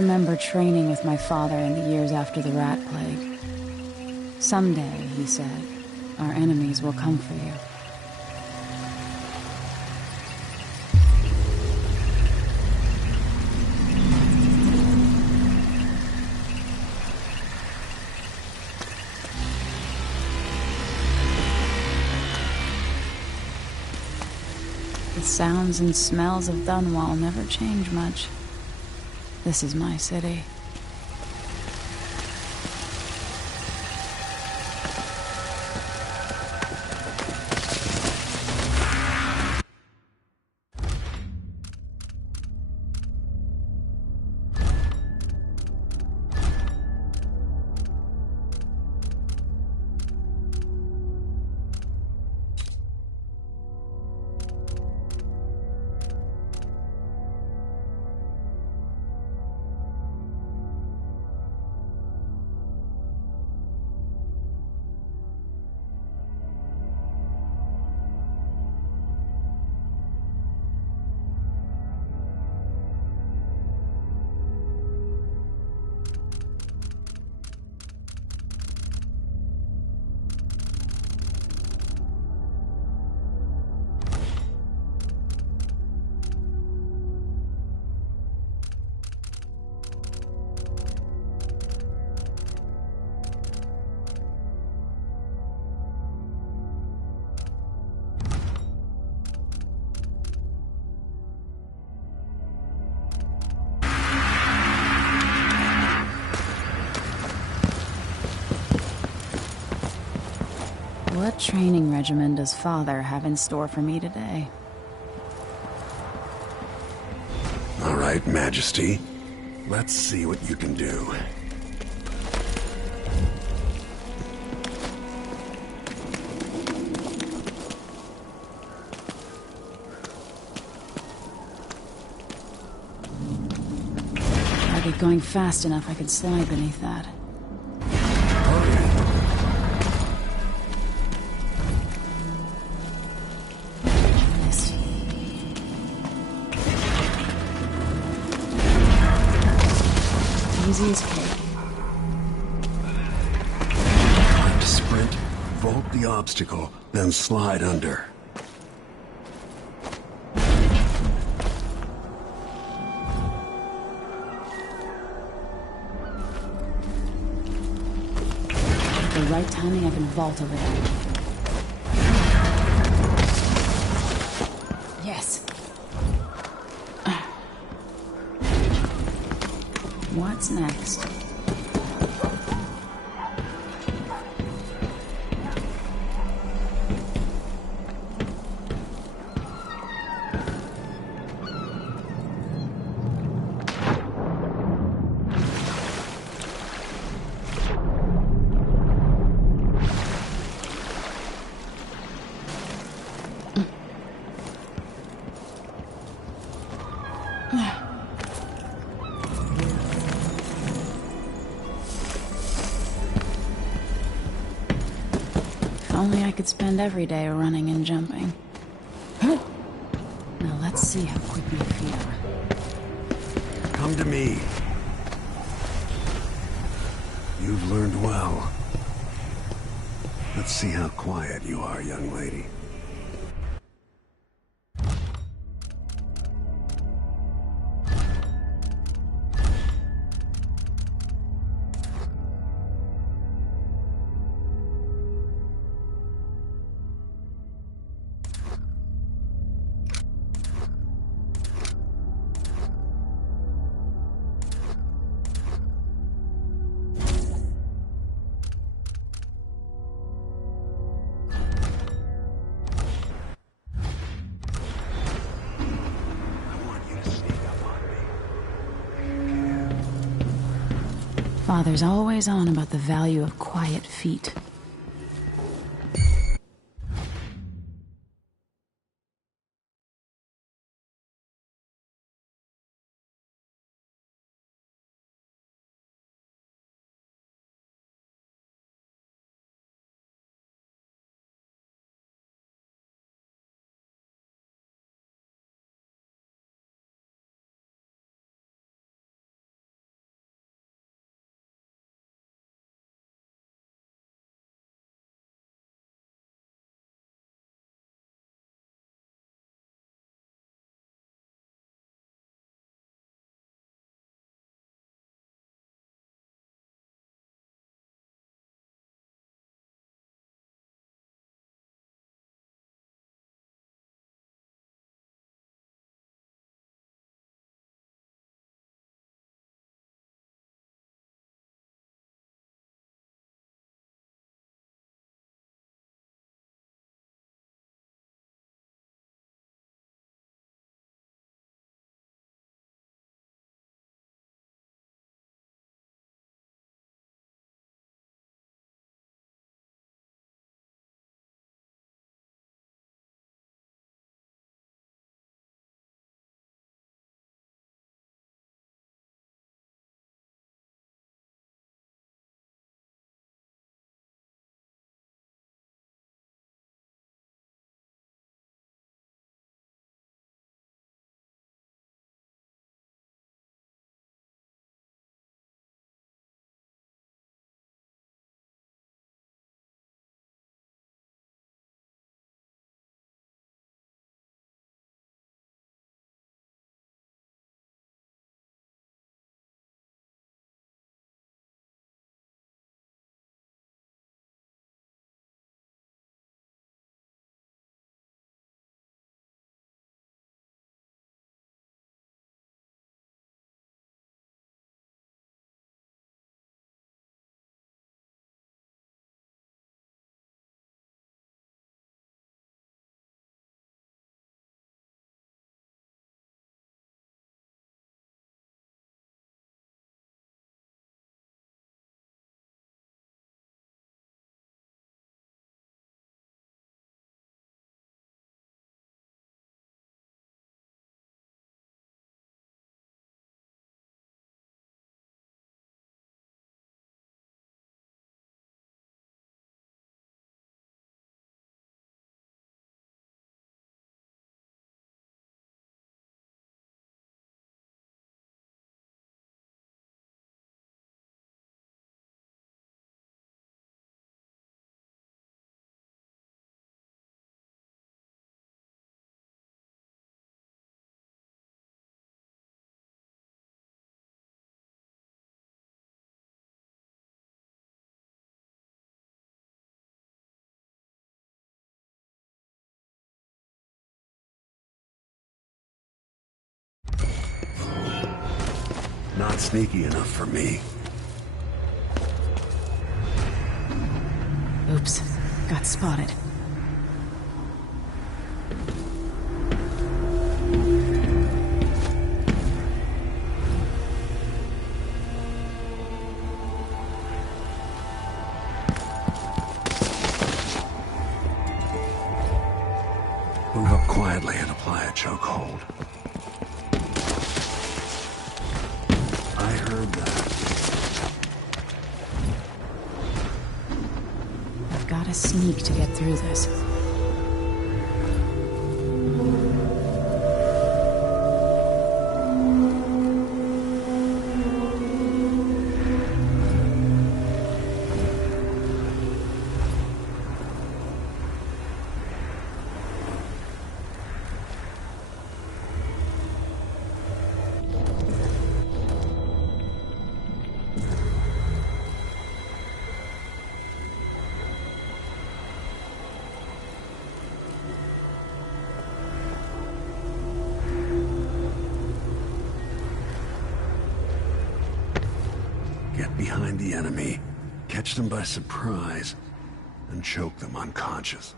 remember training with my father in the years after the rat plague. Someday, he said, our enemies will come for you. The sounds and smells of Dunwall never change much. This is my city. What training regimen does Father have in store for me today? All right, Majesty. Let's see what you can do. If I get going fast enough, I could slide beneath that. Easy as cake. Time to sprint, vault the obstacle, then slide under. With the right timing, I can vault over there. Yes. What's next? Only I could spend every day running and jumping. Now let's see how quick my feet are. Come to me. You've learned well. Let's see how quiet you are, young lady. Father's always on about the value of quiet feet. Not sneaky enough for me. Oops. Got spotted. Move up quietly and apply a chokehold. I heard that. I've got to sneak to get through this. Get behind the enemy, catch them by surprise, and choke them unconscious.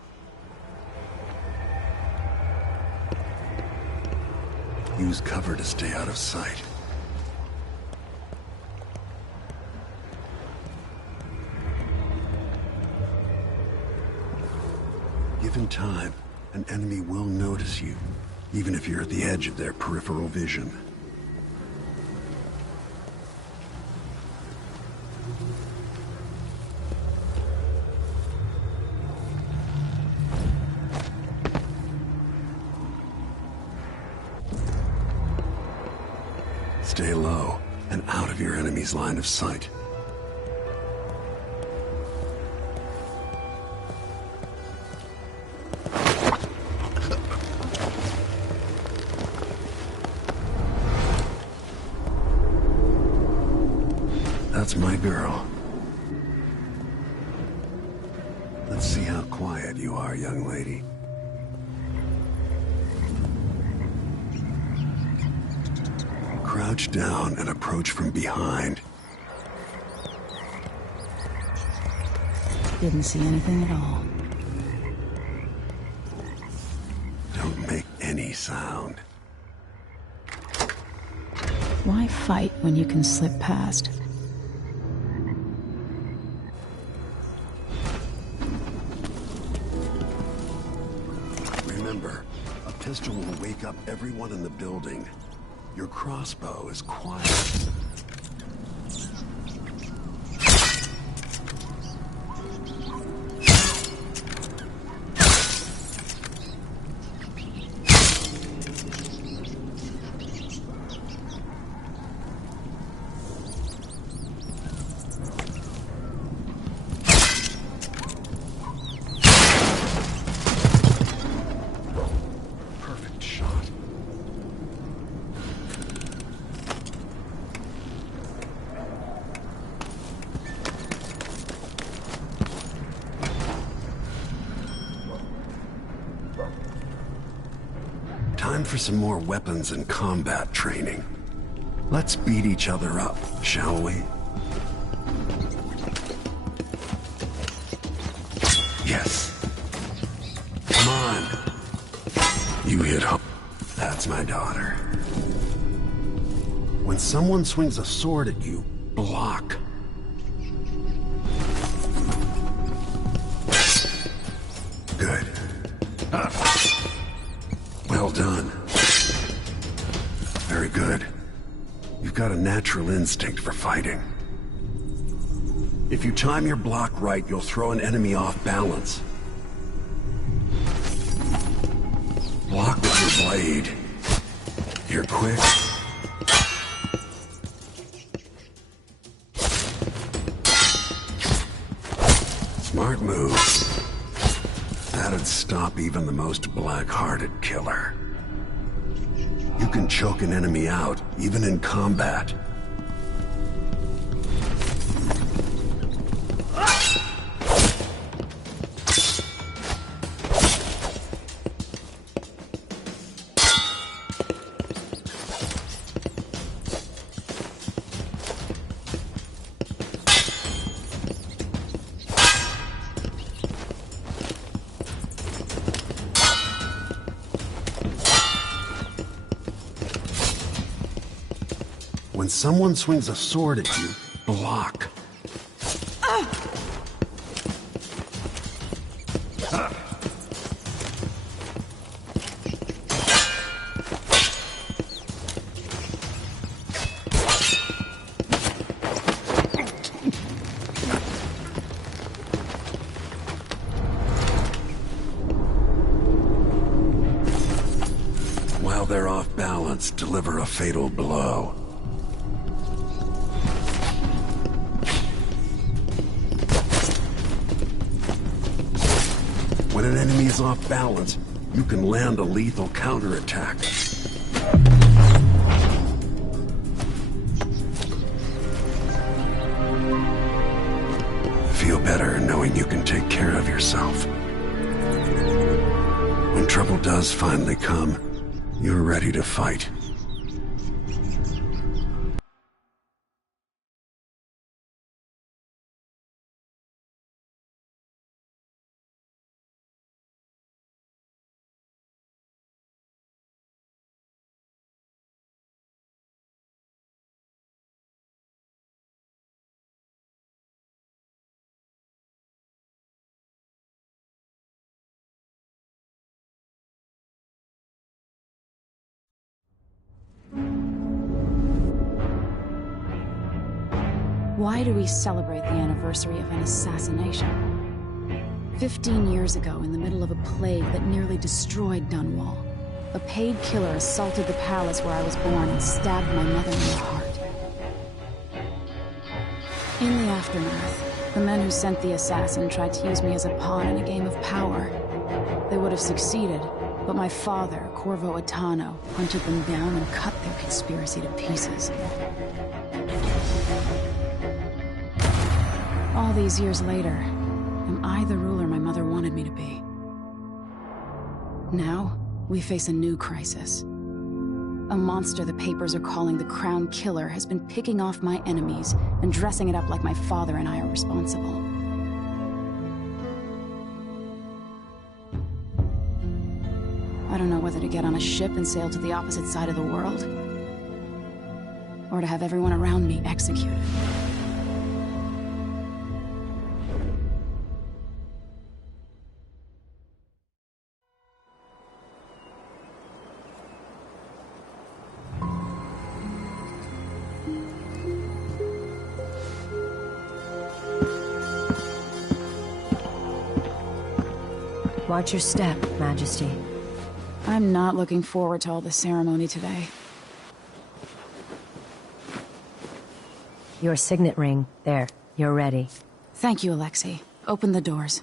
Use cover to stay out of sight. Given time, an enemy will notice you, even if you're at the edge of their peripheral vision. Stay low and out of your enemy's line of sight. That's my girl. Let's see how quiet you are, young lady. Crouch down and approach from behind. Didn't see anything at all. Don't make any sound. Why fight when you can slip past? Remember, a pistol will wake up everyone in the building. Your crossbow is quiet. Perfect shot. Time for some more weapons and combat training. Let's beat each other up, shall we? Yes. Come on. You hit home. That's my daughter. When someone swings a sword at you, block. Good. Well done. Very good. You've got a natural instinct for fighting. If you time your block right, you'll throw an enemy off balance. Block with your blade. You're quick. Smart move. That'd stop even the most black-hearted killer. You can choke an enemy out, even in combat. When someone swings a sword at you, block. While they're off balance, deliver a fatal blow. When an enemy is off balance, you can land a lethal counterattack. Feel better knowing you can take care of yourself. When trouble does finally come, you're ready to fight. Why do we celebrate the anniversary of an assassination? 15 years ago, in the middle of a plague that nearly destroyed Dunwall, a paid killer assaulted the palace where I was born and stabbed my mother in the heart. In the aftermath, the men who sent the assassin tried to use me as a pawn in a game of power. They would have succeeded, but my father, Corvo Attano, hunted them down and cut their conspiracy to pieces. All these years later, am I the ruler my mother wanted me to be? Now, we face a new crisis. A monster the papers are calling the Crown Killer has been picking off my enemies and dressing it up like my father and I are responsible. I don't know whether to get on a ship and sail to the opposite side of the world, or to have everyone around me executed. Watch your step, Majesty. I'm not looking forward to all the ceremony today. Your signet ring. There. You're ready. Thank you, Alexei. Open the doors.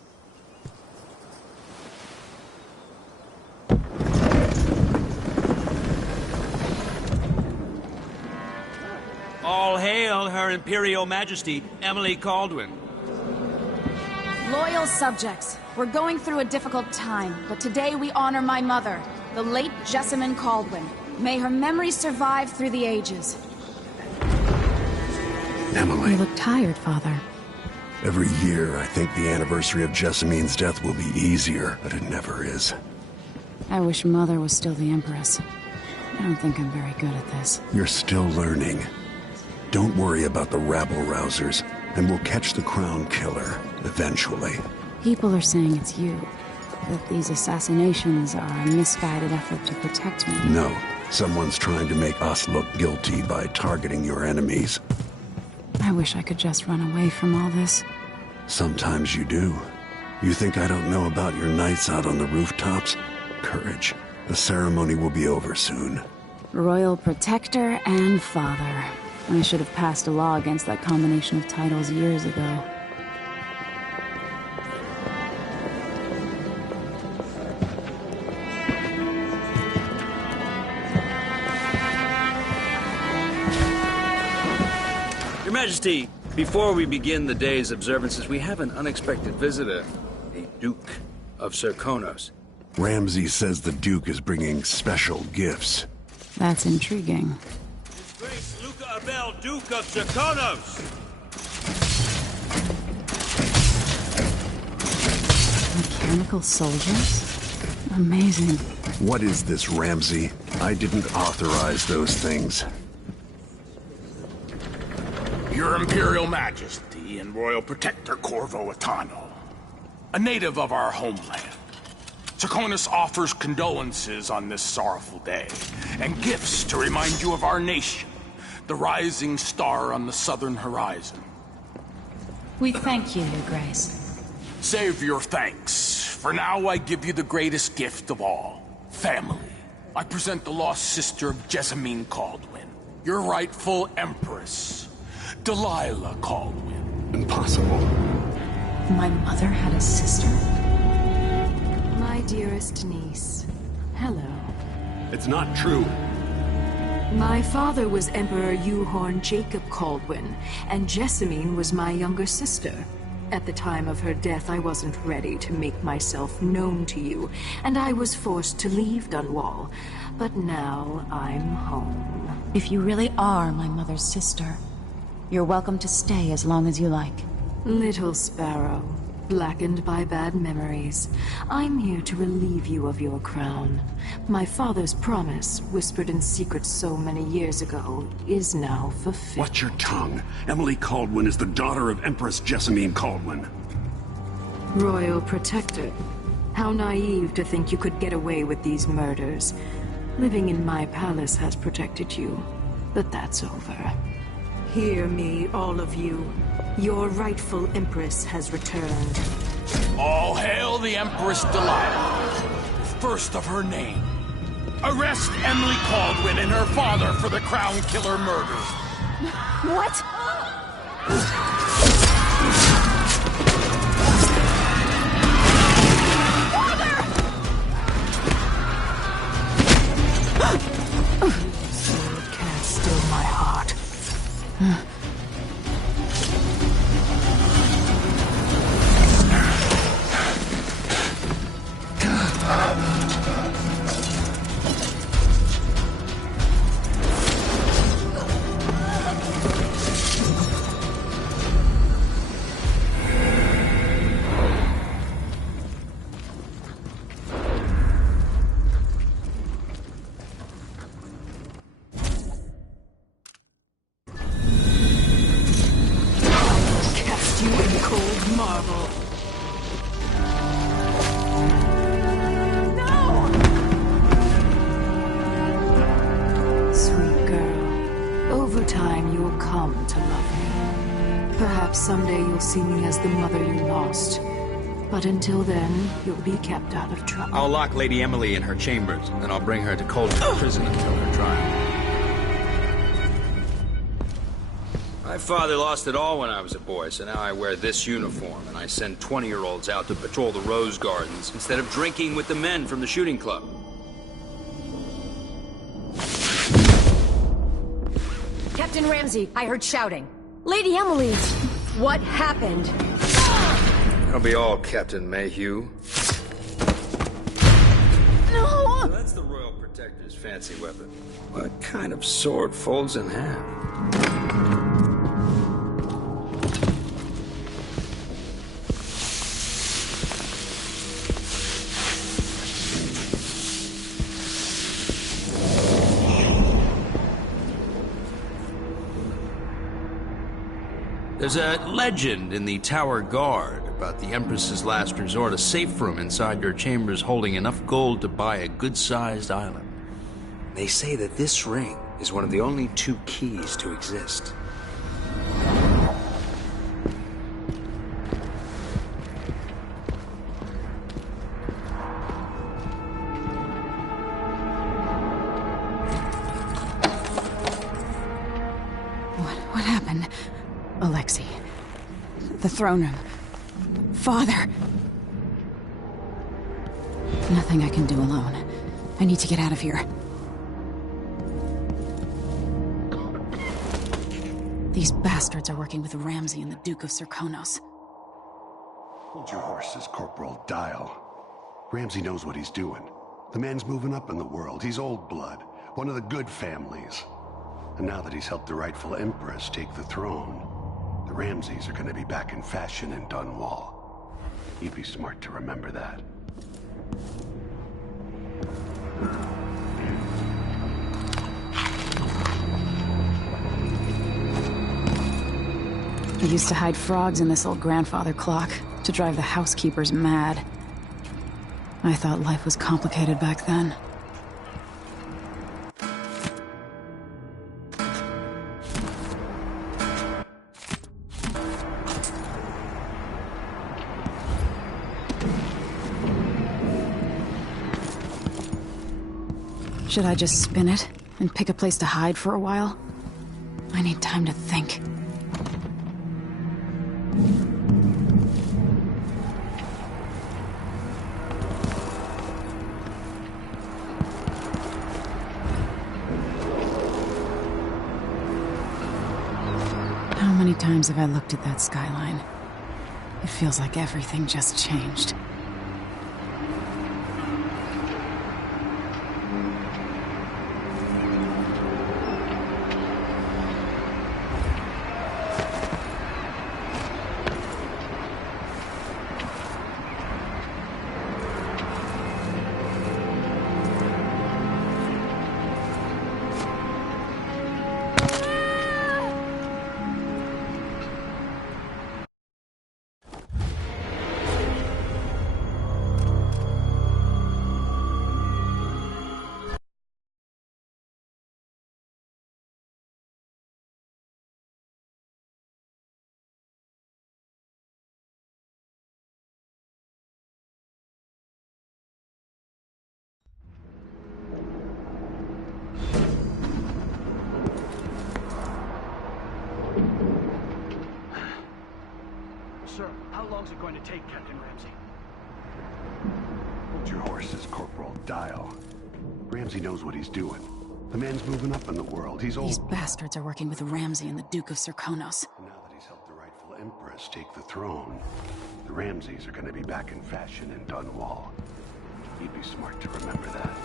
All hail Her Imperial Majesty, Emily Caldwin. Loyal subjects, we're going through a difficult time, but today we honor my mother, the late Jessamine Caldwin. May her memory survive through the ages. Emily. You look tired, Father. Every year, I think the anniversary of Jessamine's death will be easier, but it never is. I wish Mother was still the Empress. I don't think I'm very good at this. You're still learning. Don't worry about the rabble-rousers, and we'll catch the Crown Killer, eventually. People are saying it's you. That these assassinations are a misguided effort to protect me. No. Someone's trying to make us look guilty by targeting your enemies. I wish I could just run away from all this. Sometimes you do. You think I don't know about your nights out on the rooftops? Courage. The ceremony will be over soon. Royal Protector and Father. I should have passed a law against that combination of titles years ago. Your Majesty, before we begin the day's observances, we have an unexpected visitor, the Duke of Serkonos. Ramsay says the Duke is bringing special gifts. That's intriguing. His Grace Luca Abel, Duke of Serkonos! Mechanical soldiers? Amazing. What is this, Ramsay? I didn't authorize those things. Your Imperial Majesty and Royal Protector Corvo Atano, a native of our homeland. Serkonos offers condolences on this sorrowful day, and gifts to remind you of our nation, the rising star on the southern horizon. We thank you, Your Grace. Save your thanks. For now, I give you the greatest gift of all, family. I present the lost sister of Jessamine Caldwin, your rightful empress, Delilah Caldwin. Impossible. My mother had a sister? My dearest niece, hello. It's not true. My father was Emperor Euhorn Jacob Caldwin, and Jessamine was my younger sister. At the time of her death, I wasn't ready to make myself known to you, and I was forced to leave Dunwall. But now I'm home. If you really are my mother's sister, you're welcome to stay as long as you like. Little sparrow, blackened by bad memories, I'm here to relieve you of your crown. My father's promise, whispered in secret so many years ago, is now fulfilled. Watch your tongue. Emily Caldwin is the daughter of Empress Jessamine Caldwin. Royal Protector. How naive to think you could get away with these murders. Living in my palace has protected you, but that's over. Hear me, all of you. Your rightful Empress has returned. All hail the Empress Delilah, first of her name. Arrest Emily Caldwin and her father for the Crown Killer murders. What? Sword can't still my heart. Cast you in cold marble. Sweet girl, over time you'll come to love me. Perhaps someday you'll see me as the mother you lost. But until then, you'll be kept out of trouble. I'll lock Lady Emily in her chambers, and I'll bring her to Coldstream Prison until her trial. My father lost it all when I was a boy, so now I wear this uniform, and I send 20-year-olds out to patrol the rose gardens instead of drinking with the men from the shooting club. Captain Ramsey, I heard shouting. Lady Emily, what happened? That'll be all, Captain Mayhew. No! So that's the Royal Protector's fancy weapon. What kind of sword folds in half? There's a legend in the Tower Guard about the Empress's last resort, a safe room inside your chambers holding enough gold to buy a good-sized island. They say that this ring is one of the only 2 keys to exist. What happened? Alexei. The throne room. Father. Nothing I can do alone. I need to get out of here. These bastards are working with Ramsey and the Duke of Serkonos. Hold your horses, Corporal Dial. Ramsey knows what he's doing. The man's moving up in the world. He's old blood. One of the good families. And now that he's helped the rightful Empress take the throne, the Ramseys are gonna be back in fashion in Dunwall. You'd be smart to remember that. used to hide frogs in this old grandfather clock to drive the housekeepers mad. I thought life was complicated back then. Should I just spin it and pick a place to hide for a while? I need time to think. How many times have I looked at that skyline? It feels like everything just changed. Sir, how long's it going to take, Captain Ramsey? Hold your horses, Corporal. Dial. Ramsey knows what he's doing. The man's moving up in the world. He's old. These bastards are working with Ramsey and the Duke of Serkonos. And now that he's helped the rightful Empress take the throne, the Ramseys are gonna be back in fashion in Dunwall. He'd be smart to remember that.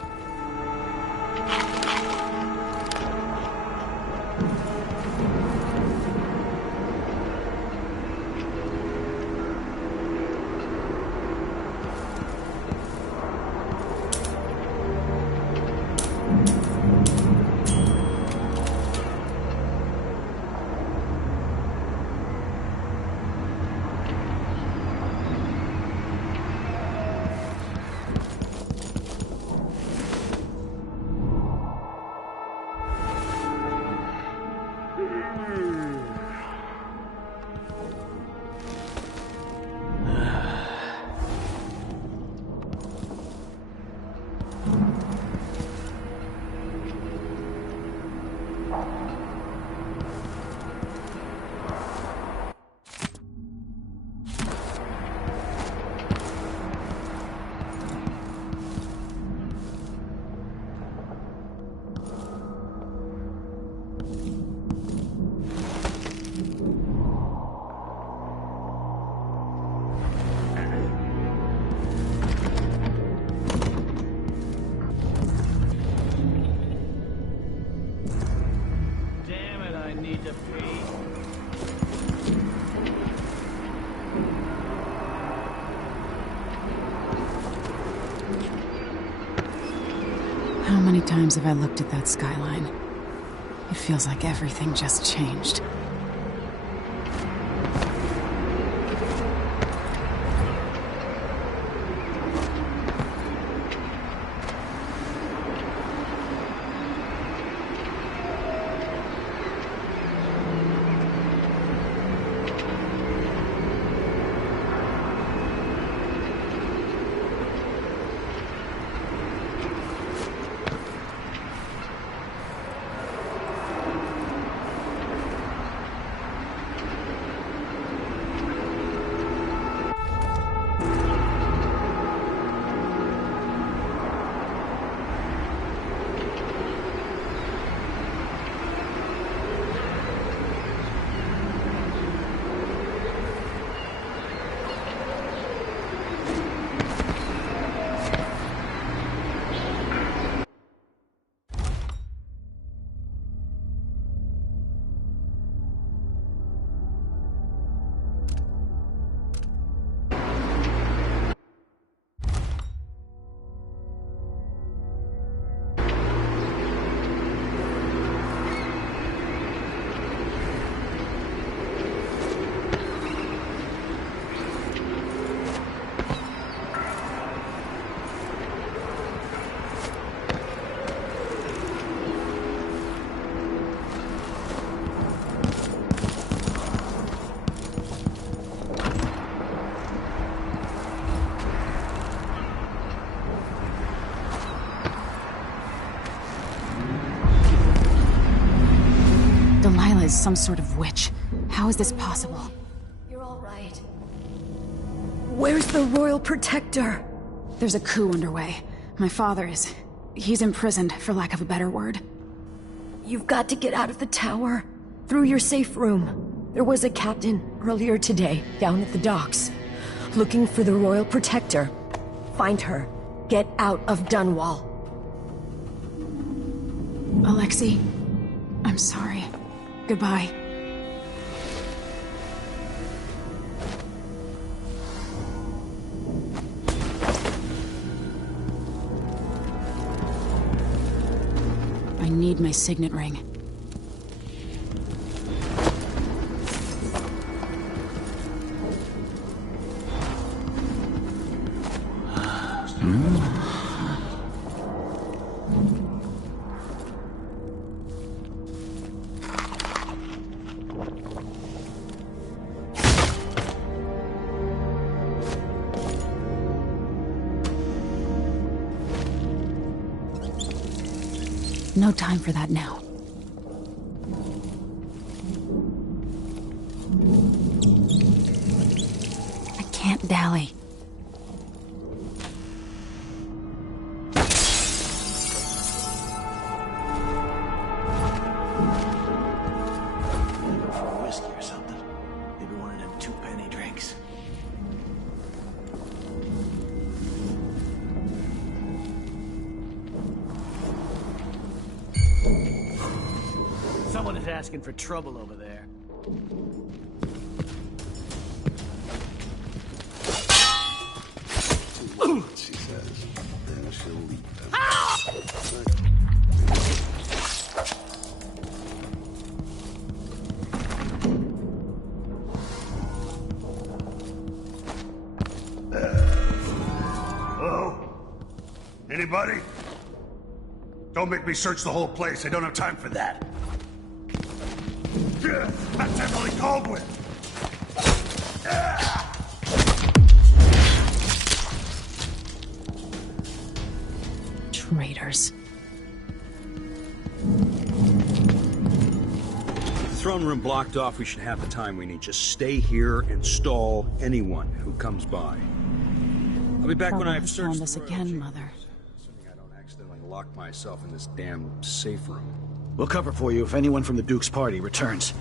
How many times have I looked at that skyline? It feels like everything just changed. Delilah is some sort of witch. How is this possible? You're all right. Where's the Royal Protector? There's a coup underway. My father is... he's imprisoned, for lack of a better word. You've got to get out of the tower. Through your safe room. There was a captain earlier today, down at the docks. Looking for the Royal Protector. Find her. Get out of Dunwall. Alexei, I'm sorry. Goodbye. I need my signet ring. No time for that now. I can't dally. Whiskey or something. Maybe one of them two-penny drinks. Someone is asking for trouble over there. She says. Then she'll leave them. Hello? Anybody? Don't make me search the whole place. I don't have time for that. That's Emily Caldwell. Traitors. With the throne room blocked off, we should have the time we need. Just stay here and stall anyone who comes by. I'll be back when I've searched this the royal again, chambers, Mother. assuming I don't accidentally lock myself in this damn safe room. We'll cover for you if anyone from the Duke's party returns.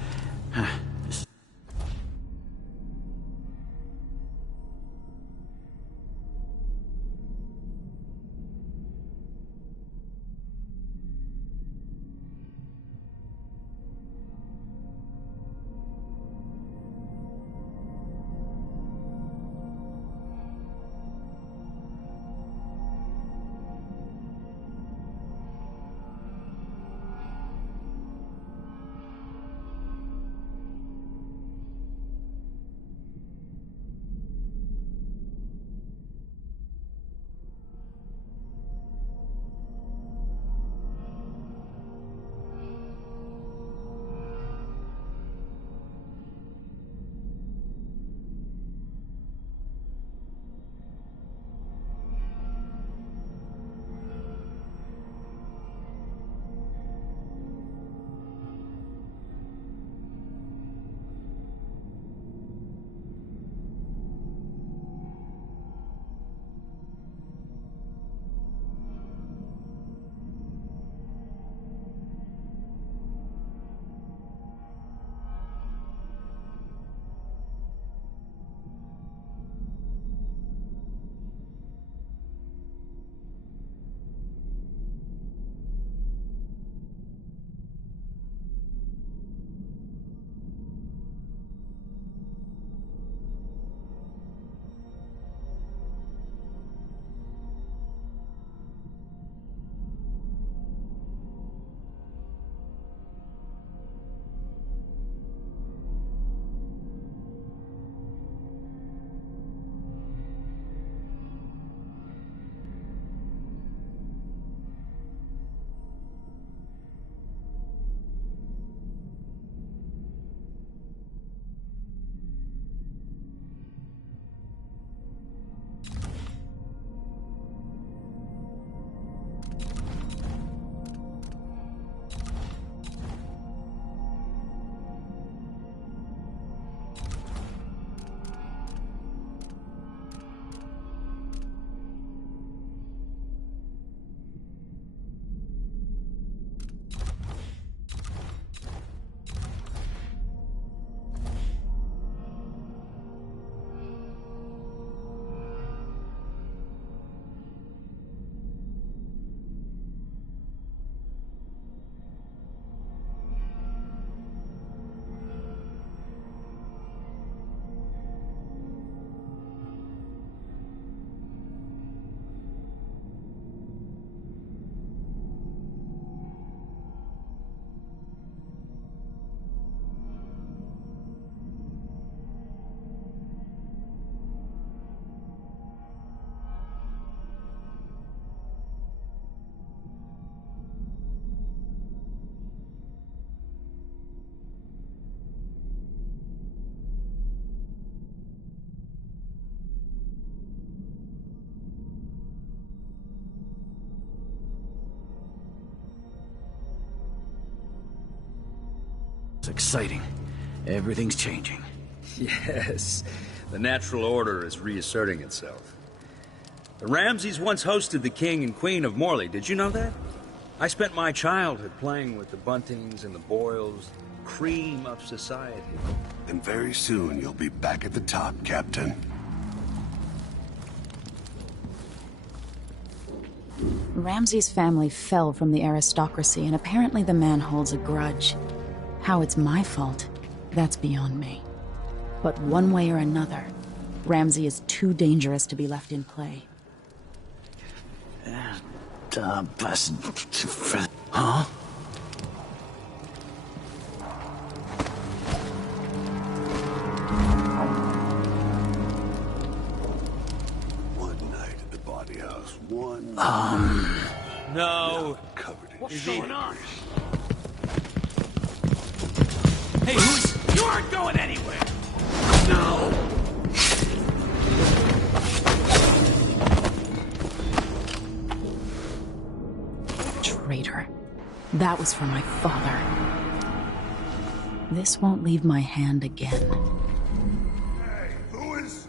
It's exciting. Everything's changing. Yes, the natural order is reasserting itself. The Ramseys once hosted the king and queen of Morley, did you know that? I spent my childhood playing with the Buntings and the Boyles, cream of society. And very soon you'll be back at the top, Captain. Ramsay's family fell from the aristocracy, and apparently the man holds a grudge. How it's my fault, that's beyond me. But one way or another, Ramsay is too dangerous to be left in play. Huh? One night at the body house, one... No. Covered in What's shit. going on? Hey, You aren't going anywhere! No! Traitor. That was for my father. This won't leave my hand again. Hey, who is...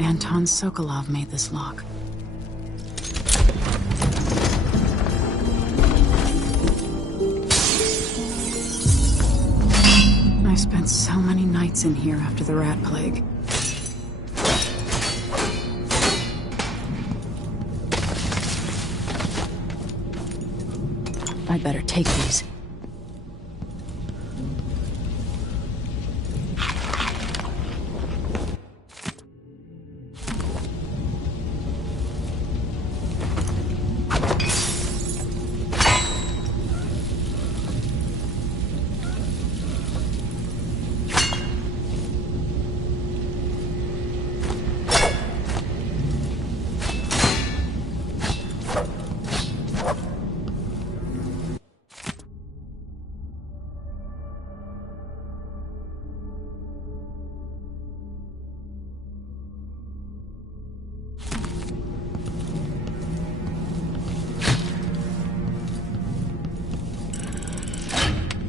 Anton Sokolov made this lock. I spent so many nights in here after the rat plague. I'd better take these.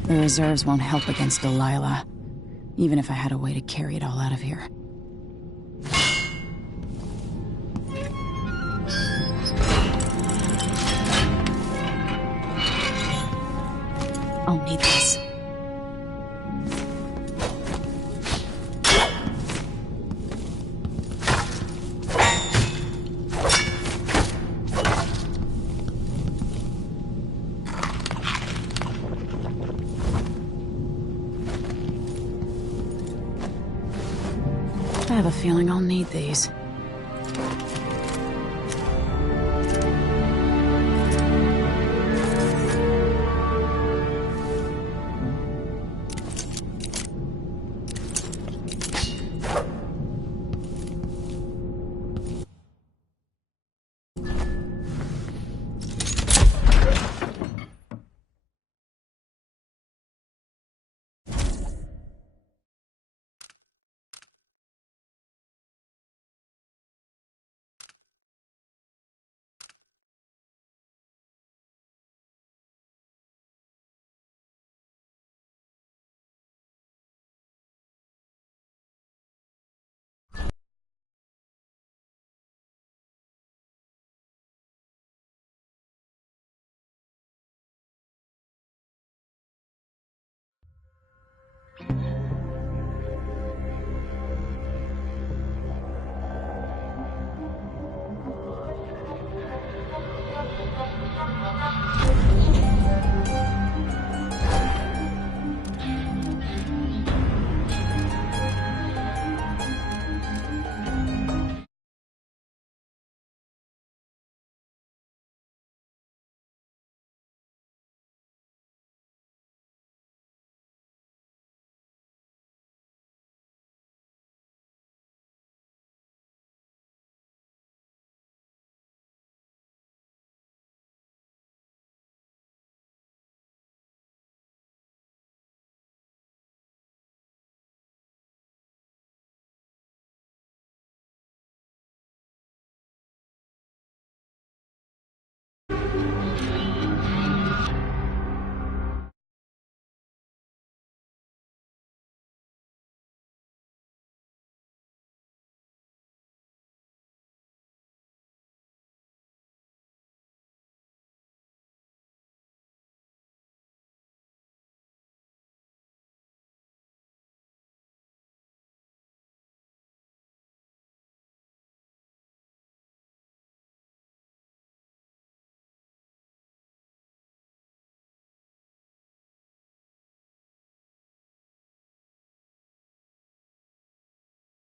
The reserves won't help against Delilah, even if I had a way to carry it all out of here. I'll need this. I have a feeling I'll need these.